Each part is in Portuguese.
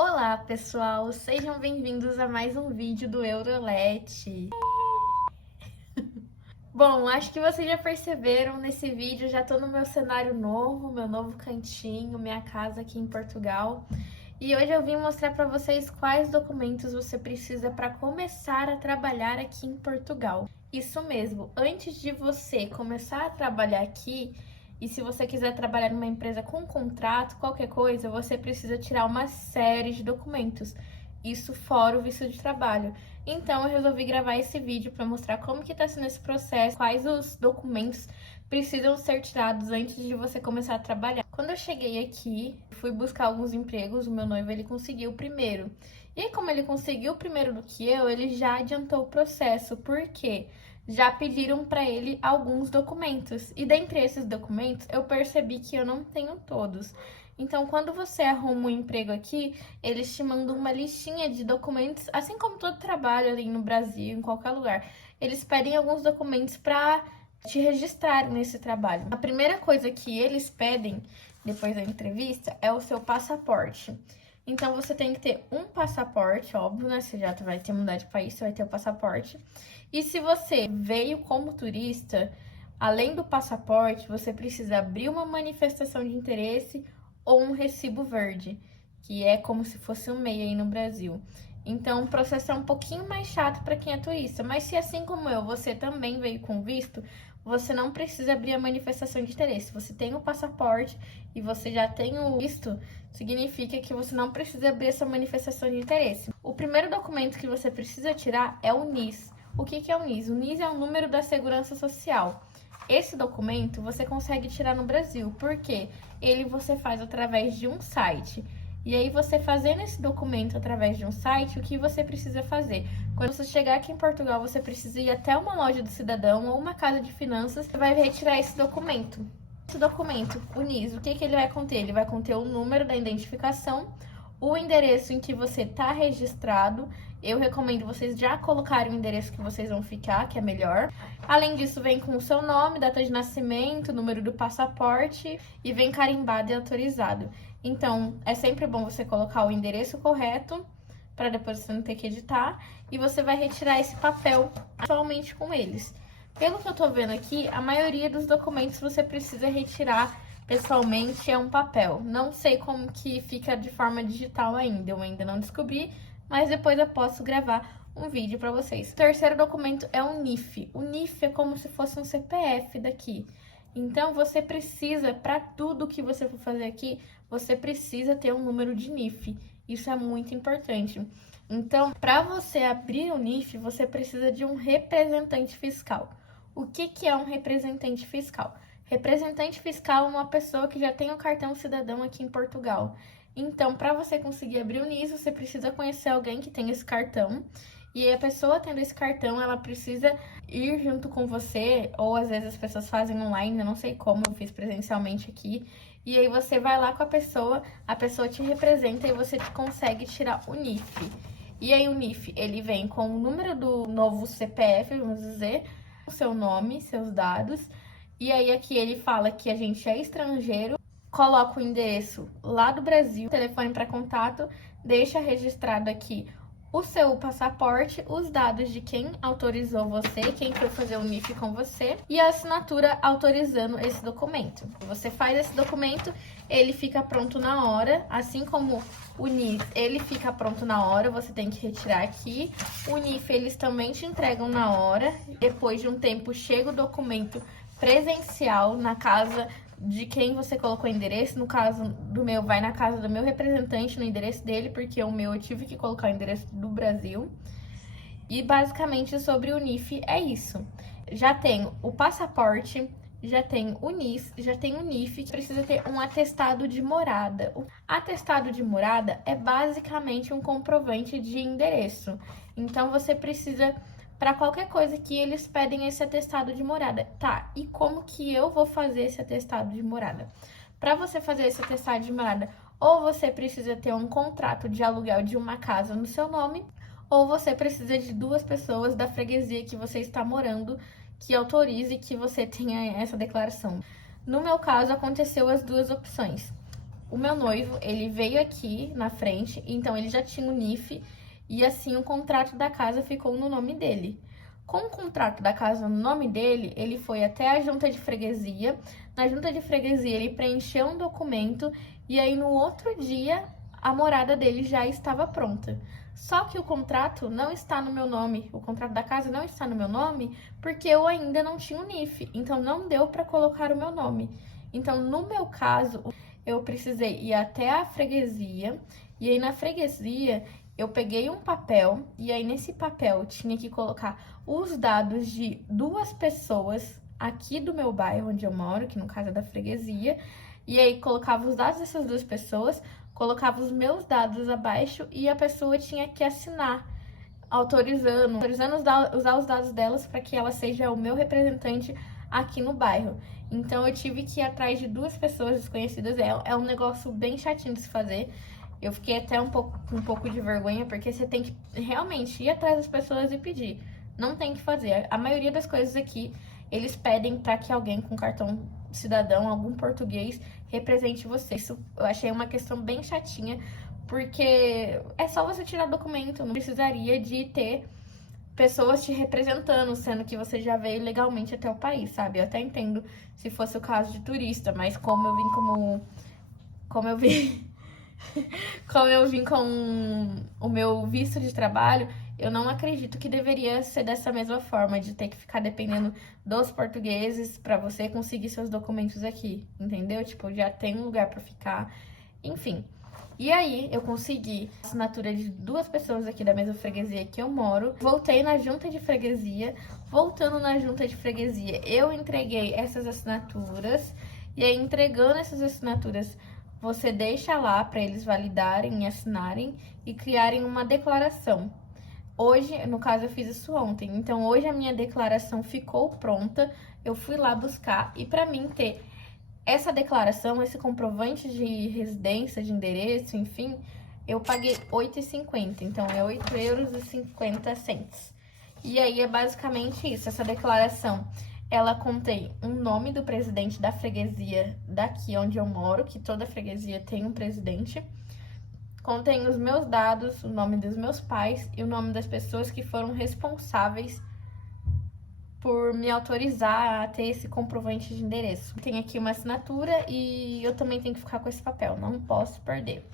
Olá, pessoal! Sejam bem-vindos a mais um vídeo do Eurolete. Bom, acho que vocês já perceberam nesse vídeo, já tô no meu cenário novo, meu novo cantinho, minha casa aqui em Portugal. E hoje eu vim mostrar para vocês quais documentos você precisa para começar a trabalhar aqui em Portugal. Isso mesmo, antes de você começar a trabalhar aqui, e se você quiser trabalhar numa empresa com contrato, qualquer coisa, você precisa tirar uma série de documentos. Isso fora o visto de trabalho. Então eu resolvi gravar esse vídeo para mostrar como que está sendo esse processo, quais os documentos precisam ser tirados antes de você começar a trabalhar. Quando eu cheguei aqui, fui buscar alguns empregos, o meu noivo ele conseguiu o primeiro. E aí, como ele conseguiu primeiro do que eu, ele já adiantou o processo, porque já pediram para ele alguns documentos. E dentre esses documentos, eu percebi que eu não tenho todos. Então, quando você arruma um emprego aqui, eles te mandam uma listinha de documentos, assim como todo trabalho ali no Brasil, em qualquer lugar. Eles pedem alguns documentos para te registrar nesse trabalho. A primeira coisa que eles pedem depois da entrevista é o seu passaporte. Então, você tem que ter um passaporte, óbvio, né? Você já vai ter mudado de país, você vai ter o passaporte. E se você veio como turista, além do passaporte, você precisa abrir uma manifestação de interesse ou um recibo verde, que é como se fosse um MEI aí no Brasil. Então, o processo é um pouquinho mais chato para quem é turista, mas se assim como eu, você também veio com visto, você não precisa abrir a manifestação de interesse. Você tem o passaporte e você já tem o visto, significa que você não precisa abrir essa manifestação de interesse. O primeiro documento que você precisa tirar é o NIS. O que é o NIS? O NIS é o número da Segurança Social. Esse documento você consegue tirar no Brasil, porque ele você faz através de um site. E aí, você fazendo esse documento através de um site, o que você precisa fazer? Quando você chegar aqui em Portugal, você precisa ir até uma loja do cidadão ou uma casa de finanças, você vai retirar esse documento. Esse documento, o NIS, o que ele vai conter? Ele vai conter o número da identificação, o endereço em que você está registrado. Eu recomendo vocês já colocarem o endereço que vocês vão ficar, que é melhor. Além disso, vem com o seu nome, data de nascimento, número do passaporte e vem carimbado e autorizado. Então, é sempre bom você colocar o endereço correto, para depois você não ter que editar. E você vai retirar esse papel atualmente com eles. Pelo que eu tô vendo aqui, a maioria dos documentos você precisa retirar pessoalmente, é um papel. Não sei como que fica de forma digital ainda, eu ainda não descobri, mas depois eu posso gravar um vídeo para vocês. O terceiro documento é o NIF. O NIF é como se fosse um CPF daqui. Então, você precisa, para tudo que você for fazer aqui, você precisa ter um número de NIF. Isso é muito importante. Então, para você abrir o NIF, você precisa de um representante fiscal. O que é um representante fiscal? Representante fiscal é uma pessoa que já tem um cartão cidadão aqui em Portugal. Então, para você conseguir abrir o NIS, você precisa conhecer alguém que tem esse cartão. E a pessoa tendo esse cartão, ela precisa ir junto com você, ou às vezes as pessoas fazem online, eu não sei como, eu fiz presencialmente aqui. E aí você vai lá com a pessoa te representa e você consegue tirar o NIF. E aí o NIF, ele vem com o número do novo CPF, vamos dizer, o seu nome, seus dados. E aí aqui ele fala que a gente é estrangeiro, coloca o endereço lá do Brasil, telefone para contato, deixa registrado aqui o seu passaporte, os dados de quem autorizou você, quem foi fazer o NIF com você e a assinatura autorizando esse documento. Você faz esse documento, ele fica pronto na hora, assim como o NIS, ele fica pronto na hora, você tem que retirar aqui. O NIF, eles também te entregam na hora, depois de um tempo chega o documento presencial na casa de quem você colocou o endereço. No caso do meu, vai na casa do meu representante, no endereço dele, porque o meu eu tive que colocar o endereço do Brasil. E basicamente sobre o NIF é isso. Já tenho o passaporte, já tenho o NIS, já tenho o NIF, precisa ter um atestado de morada. O atestado de morada é basicamente um comprovante de endereço. Então você precisa, para qualquer coisa que eles pedem esse atestado de morada. Tá, e como que eu vou fazer esse atestado de morada? Para você fazer esse atestado de morada, ou você precisa ter um contrato de aluguel de uma casa no seu nome, ou você precisa de 2 pessoas da freguesia que você está morando que autorize que você tenha essa declaração. No meu caso, aconteceu as 2 opções. o meu noivo, ele veio aqui na frente, então ele já tinha o NIF e assim o contrato da casa ficou no nome dele. Com o contrato da casa no nome dele, ele foi até a junta de freguesia. Na junta de freguesia, ele preencheu um documento e aí no outro dia a morada dele já estava pronta. Só que o contrato não está no meu nome, o contrato da casa não está no meu nome porque eu ainda não tinha o NIF, então não deu para colocar o meu nome. Então, no meu caso, eu precisei ir até a freguesia e aí na freguesia eu peguei um papel e aí nesse papel tinha que colocar os dados de 2 pessoas aqui do meu bairro onde eu moro, que no caso é da freguesia, e aí colocava os dados dessas 2 pessoas, colocava os meus dados abaixo e a pessoa tinha que assinar, autorizando usar os dados delas para que ela seja o meu representante aqui no bairro. Então eu tive que ir atrás de 2 pessoas desconhecidas. É um negócio bem chatinho de se fazer. Eu fiquei até com um pouco de vergonha, porque você tem que realmente ir atrás das pessoas e pedir. Não tem que fazer. A maioria das coisas aqui, eles pedem para que alguém com cartão cidadão, algum português, represente você. Isso eu achei uma questão bem chatinha, porque é só você tirar documento, não precisaria de ter pessoas te representando, sendo que você já veio legalmente até o país, sabe? Eu até entendo se fosse o caso de turista, mas como eu vim como eu vim como eu vim com o meu visto de trabalho, eu não acredito que deveria ser dessa mesma forma, de ter que ficar dependendo dos portugueses para você conseguir seus documentos aqui, entendeu? Tipo, já tem um lugar para ficar, enfim. E aí, eu consegui a assinatura de 2 pessoas aqui da mesma freguesia que eu moro. Voltei na junta de freguesia. Voltando na junta de freguesia, eu entreguei essas assinaturas. E aí, entregando essas assinaturas, você deixa lá para eles validarem e assinarem e criarem uma declaração. Hoje, no caso, eu fiz isso ontem. Então, hoje a minha declaração ficou pronta. Eu fui lá buscar e para mim ter essa declaração, esse comprovante de residência, de endereço, enfim, eu paguei R$ 8,50. Então, é R$ 8,50. E aí, é basicamente isso. Essa declaração, ela contém o nome do presidente da freguesia daqui onde eu moro, que toda freguesia tem um presidente. Contém os meus dados, o nome dos meus pais e o nome das pessoas que foram responsáveis por me autorizar a ter esse comprovante de endereço. Tem aqui uma assinatura e eu também tenho que ficar com esse papel, não posso perder.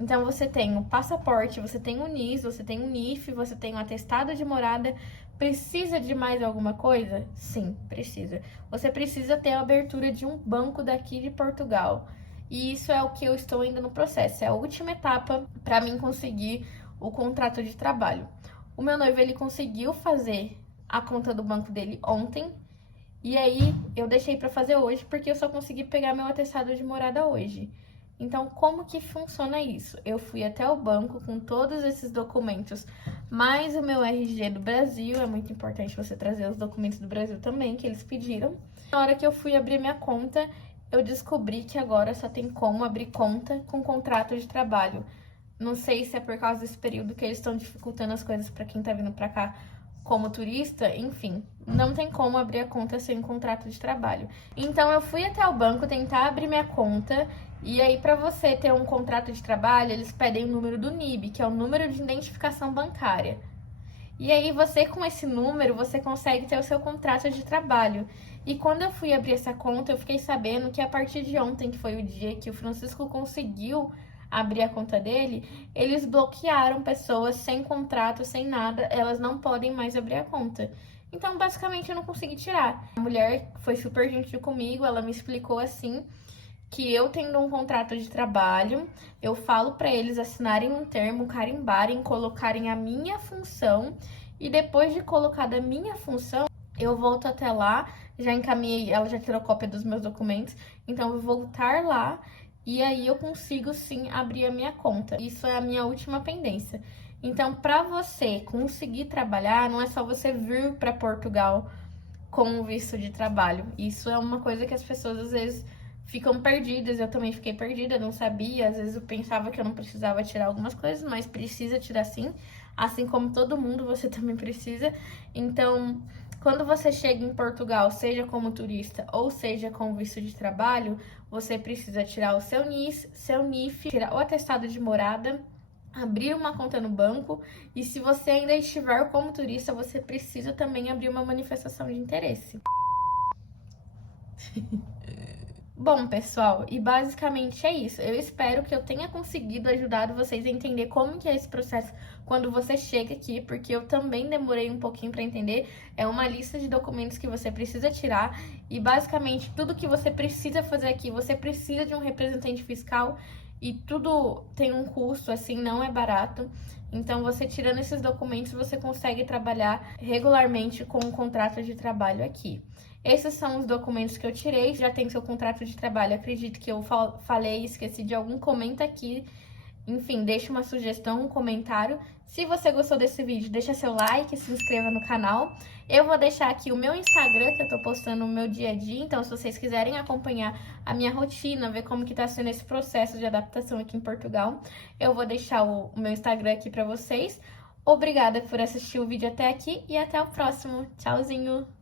Então, você tem o passaporte, você tem o NIS, você tem o NIF, você tem o atestado de morada. Precisa de mais alguma coisa? Sim, precisa. Você precisa ter a abertura de um banco daqui de Portugal. E isso é o que eu estou ainda no processo. É a última etapa para mim conseguir o contrato de trabalho. O meu noivo, ele conseguiu fazer a conta do banco dele ontem. E aí, eu deixei para fazer hoje, porque eu só consegui pegar meu atestado de morada hoje. Então, como que funciona isso? Eu fui até o banco com todos esses documentos, mais o meu RG do Brasil. É muito importante você trazer os documentos do Brasil também, que eles pediram. Na hora que eu fui abrir minha conta, eu descobri que agora só tem como abrir conta com contrato de trabalho. Não sei se é por causa desse período que eles estão dificultando as coisas para quem tá vindo para cá como turista, enfim, não tem como abrir a conta sem um contrato de trabalho. Então, eu fui até o banco tentar abrir minha conta, e aí, para você ter um contrato de trabalho, eles pedem o número do NIB, que é o número de identificação bancária. E aí, você com esse número, você consegue ter o seu contrato de trabalho. E quando eu fui abrir essa conta, eu fiquei sabendo que a partir de ontem, que foi o dia que o Francisco conseguiu abrir a conta dele, eles bloquearam pessoas sem contrato, sem nada, elas não podem mais abrir a conta. Então, basicamente, eu não consegui tirar. A mulher foi super gentil comigo, ela me explicou assim, que eu tendo um contrato de trabalho, eu falo para eles assinarem um termo, carimbarem, colocarem a minha função, e depois de colocar a minha função, eu volto até lá, já encaminhei, ela já tirou cópia dos meus documentos, então eu vou voltar lá, e aí eu consigo sim abrir a minha conta. Isso é a minha última pendência. Então, para você conseguir trabalhar, não é só você vir para Portugal com o visto de trabalho. Isso é uma coisa que as pessoas às vezes ficam perdidas. Eu também fiquei perdida, não sabia. Às vezes eu pensava que eu não precisava tirar algumas coisas, mas precisa tirar sim. Assim como todo mundo, você também precisa. Então, Quando você chega em Portugal, seja como turista ou seja com visto de trabalho, você precisa tirar o seu NIF, tirar o atestado de morada, abrir uma conta no banco, e se você ainda estiver como turista, você precisa também abrir uma manifestação de interesse. Bom, pessoal, e basicamente é isso. Eu espero que eu tenha conseguido ajudar vocês a entender como que é esse processo quando você chega aqui, porque eu também demorei um pouquinho para entender. É uma lista de documentos que você precisa tirar e basicamente tudo que você precisa fazer aqui, você precisa de um representante fiscal e tudo tem um custo, assim, não é barato. Então, você tirando esses documentos, você consegue trabalhar regularmente com um contrato de trabalho aqui. Esses são os documentos que eu tirei, já tem seu contrato de trabalho. Acredito que eu falei, esqueci de algum, comenta aqui. Enfim, deixa uma sugestão, um comentário. Se você gostou desse vídeo, deixa seu like, se inscreva no canal. Eu vou deixar aqui o meu Instagram, que eu tô postando o meu dia a dia. Então, se vocês quiserem acompanhar a minha rotina, ver como que tá sendo esse processo de adaptação aqui em Portugal, eu vou deixar o meu Instagram aqui pra vocês. Obrigada por assistir o vídeo até aqui e até o próximo. Tchauzinho!